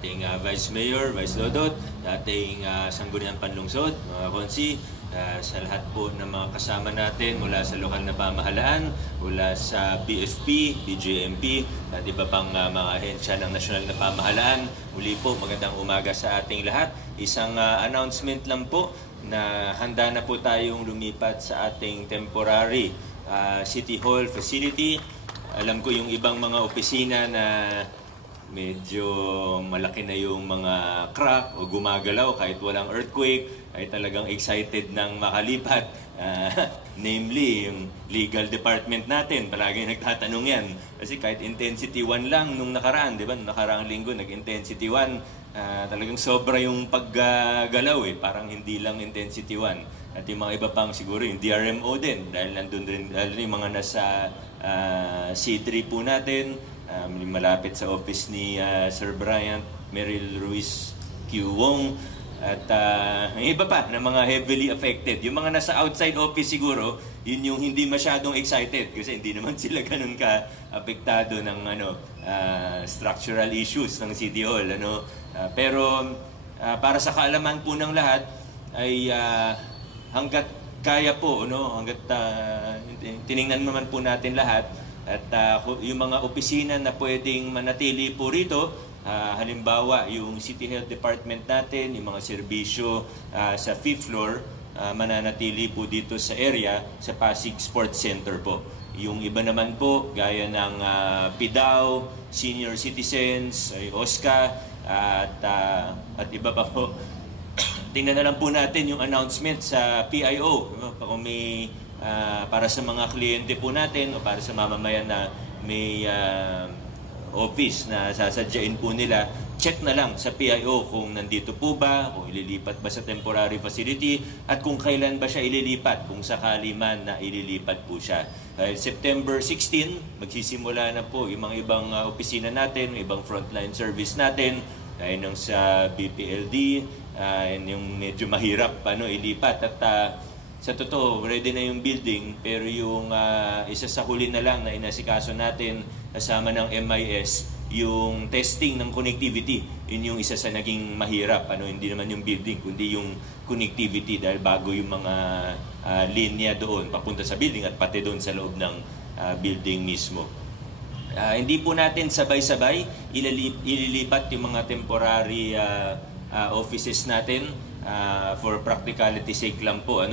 ating Vice Mayor, Vice Dodot, ating Sangguniang Panlungsod, mga konsi, sa lahat po ng mga kasama natin mula sa lokal na pamahalaan, mula sa BFP, BJMP, at iba pang mga ahensya ng nasyonal na pamahalaan. Muli po, magandang umaga sa ating lahat. Isang announcement lang po na handa na po tayong lumipat sa ating temporary City Hall facility. Alam ko yung ibang mga opisina na medyo malaki na yung mga crack o gumagalaw kahit walang earthquake, ay talagang excited ng makalipat. Namely, yung legal department natin, palagi nagtatanong yan. Kasi kahit intensity 1 lang nung nakaraan, di ba? Nung nakaraang linggo, nag-intensity 1. Talagang sobra yung paggalaw eh. Parang hindi lang intensity 1. At yung mga iba pang siguro yung DRMO din. Dahil nandun rin yung mga nasa C3 po natin. Malapit sa office ni Sir Bryant, Meryl Ruiz Q. Wong, at yung iba pa na mga heavily affected. Yung mga nasa outside office siguro, yun yung hindi masyadong excited kasi hindi naman sila ganun ka-apektado ng structural issues ng City Hall. Pero para sa kaalaman po ng lahat, ay hanggat kaya po, hanggat tiningnan naman po natin lahat, at yung mga opisina na pwedeng manatili po rito, halimbawa yung City Health Department natin, yung mga serbisyo sa 5th floor, mananatili po dito sa area sa Pasig Sports Center po. Yung iba naman po, gaya ng PIDAW, Senior Citizens, OSCA, at iba pa po. Tingnan na lang po natin yung announcement sa PIO. Kung may para sa mga kliyente po natin o para sa mamamayan na may office na sasadyain po nila, check na lang sa PIO kung nandito po ba, kung ililipat ba sa temporary facility, at kung kailan ba siya ililipat, kung sakali man na ililipat po siya. September 16, magsisimula na po yung mga ibang opisina natin, yung ibang frontline service natin, dahil nung sa BPLD, yung medyo mahirap ilipat. At sa totoo, ready na yung building, pero yung isa sa huli na lang na inasikaso natin kasama ng MIS, yung testing ng connectivity. Yun yung isa sa naging mahirap. Hindi naman yung building, kundi yung connectivity, dahil bago yung mga linya doon papunta sa building at pati doon sa loob ng building mismo. Hindi po natin sabay-sabay ililipat yung mga temporary offices natin. For practicality sake lang po,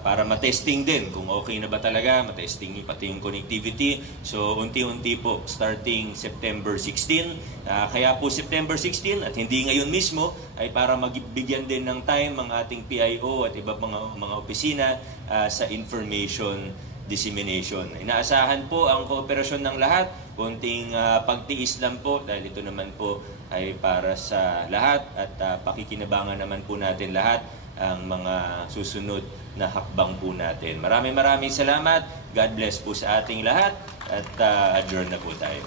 para matesting din kung okay na ba talaga, matesting pati yung connectivity. So unti-unti po starting September 16. Kaya po September 16 at hindi ngayon mismo ay para magbigyan din ng time ang ating PIO at iba pang mga opisina sa information dissemination. Inaasahan po ang kooperasyon ng lahat, konting pagtiis lang po dahil ito naman po ay para sa lahat at pakikinabangan naman po natin lahat ang mga susunod na hakbang po natin. Maraming salamat. God bless po sa ating lahat at adjourn na po tayo.